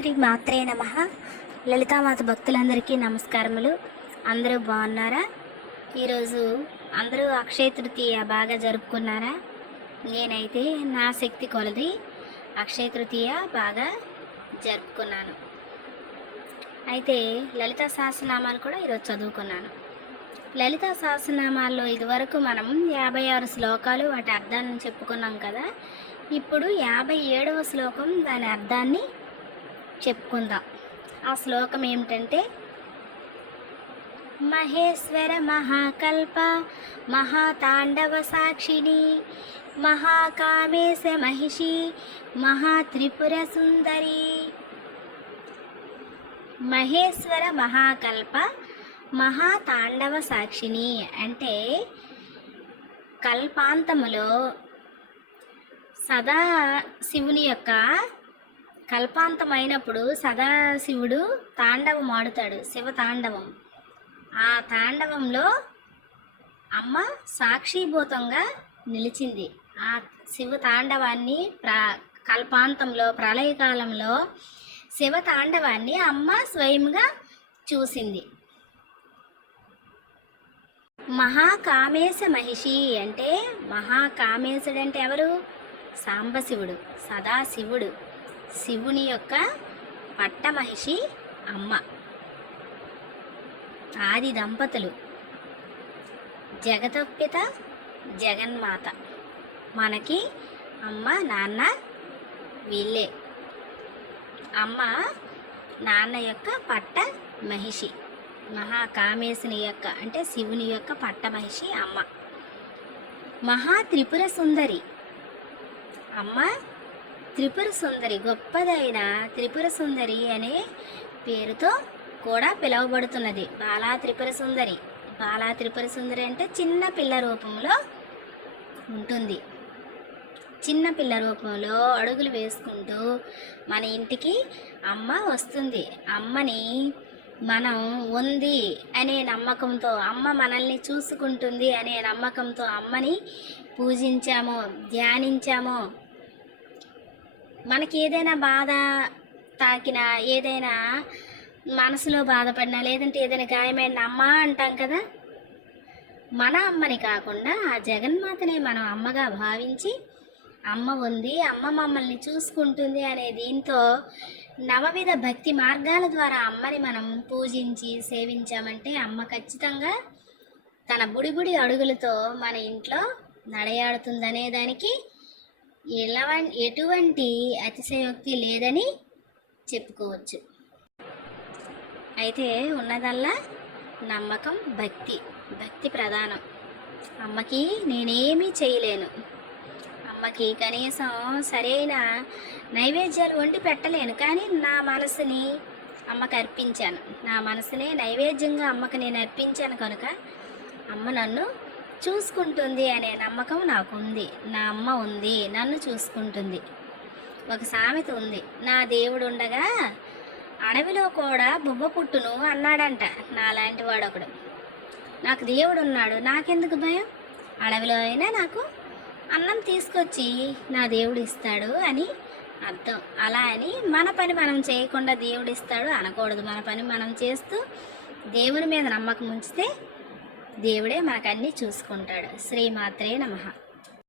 శ్రీ మాత్రే నమ. లలితామాత భక్తులందరికీ నమస్కారములు. అందరూ బాగున్నారా? ఈరోజు అందరూ అక్షయ తృతీయ బాగా జరుపుకున్నారా? నేనైతే నా శక్తి కొలది అక్షయ తృతీయ బాగా జరుపుకున్నాను. అయితే లలిత సహస్రనామాలు కూడా ఈరోజు చదువుకున్నాను. లలిత సహస్రనామాల్లో ఇదివరకు మనం యాభై ఆరు శ్లోకాలు వాటి అర్థాన్ని చెప్పుకున్నాం కదా. ఇప్పుడు యాభై ఏడవ శ్లోకం దాని అర్థాన్ని చెప్పుకుందాం. ఆ శ్లోకం ఏమిటంటే మహేశ్వర మహాకల్ప మహాతాండవ సాక్షిణి మహాకామేశ మహిషి మహాత్రిపుర సుందరి. మహేశ్వర మహాకల్ప మహాతాండవ సాక్షిని అంటే కల్పాంతములో సదా శివుని యొక్క కల్పాంతమైనప్పుడు సదాశివుడు తాండవం ఆడుతాడు శివ తాండవం ఆ తాండవంలో అమ్మ సాక్షిభూతంగా నిలిచింది. ఆ శివ తాండవాన్ని ప్ర కల్పాంతంలో ప్రళయకాలంలో శివ తాండవాన్ని అమ్మ స్వయంగా చూసింది. మహాకామేశ మహిషి అంటే మహాకామేశుడు అంటే ఎవరు? సాంబశివుడు సదాశివుడు. శివుని యొక్క పట్టమహిషి అమ్మ. ఆది దంపతులు. జగతప్పిత జగన్మాత. మనకి అమ్మ నాన్న వీళ్ళే. అమ్మ నాన్న యొక్క పట్ట మహిషి మహాకామేశుని యొక్క అంటే శివుని యొక్క పట్ట మహిషి అమ్మ. మహా త్రిపుర సుందరి. అమ్మ త్రిపుర సుందరి గొప్పదైన త్రిపుర సుందరి అనే పేరుతో కూడా పిలువబడుతున్నది. బాలా త్రిపుర సుందరి బాలా త్రిపుర సుందరి అంటే చిన్న పిల్ల రూపంలో ఉంటుంది. చిన్న పిల్ల రూపంలో అడుగులు వేసుకుంటూ మన ఇంటికి అమ్మ వస్తుంది. అమ్మని మనం ఉంది అనే నమ్మకంతో అమ్మ మనల్ని చూసుకుంటుంది అనే నమ్మకంతో అమ్మని పూజించామో ధ్యానించామో మనకి ఏదైనా బాధ తాకినా ఏదైనా మనసులో బాధపడినా లేదంటే ఏదైనా గాయమైన అమ్మ అంటాం కదా. మన అమ్మని కాకుండా ఆ జగన్మాతనే మనం అమ్మగా భావించి అమ్మ ఉంది అమ్మ మమ్మల్ని చూసుకుంటుంది అనే దీంతో నవవిధ భక్తి మార్గాల ద్వారా అమ్మని మనం పూజించి సేవించామంటే అమ్మ ఖచ్చితంగా తన బుడిబుడి అడుగులతో మన ఇంట్లో నడయాడుతుందనే దానికి ఎలా ఎటువంటి అతిశయోక్తి లేదని చెప్పుకోవచ్చు. అయితే ఉన్నదల్లా నమ్మకం భక్తి భక్తి ప్రధానం. అమ్మకి నేనేమీ చేయలేను. అమ్మకి కనీసం సరైన నైవేద్యాలు వండి పెట్టలేను. కానీ నా మనసుని అమ్మకి అర్పించాను. నా మనసునే నైవేద్యంగా అమ్మకి నేను అర్పించాను కనుక అమ్మ నన్ను చూసుకుంటుంది అనే నమ్మకం నాకు ఉంది నా అమ్మ ఉంది నన్ను చూసుకుంటుంది. ఒక సామెత ఉంది. నా దేవుడు ఉండగా అడవిలో కూడా బొబ్బ పుట్టును అన్నాడంట నాలాంటి వాడు ఒకడు నాకు దేవుడు ఉన్నాడు నాకెందుకు భయం? అడవిలో అయినా నాకు అన్నం తీసుకొచ్చి నా దేవుడు ఇస్తాడు అని అర్థం. అలా అని మన పని మనం చేయకుండా దేవుడు ఇస్తాడు అనకూడదు. మన పని మనం చేస్తూ దేవుని మీద నమ్మకం ఉంచితే దేవుడే మనకన్నీ చూసుకుంటాడు. శ్రీమాత్రే నమః.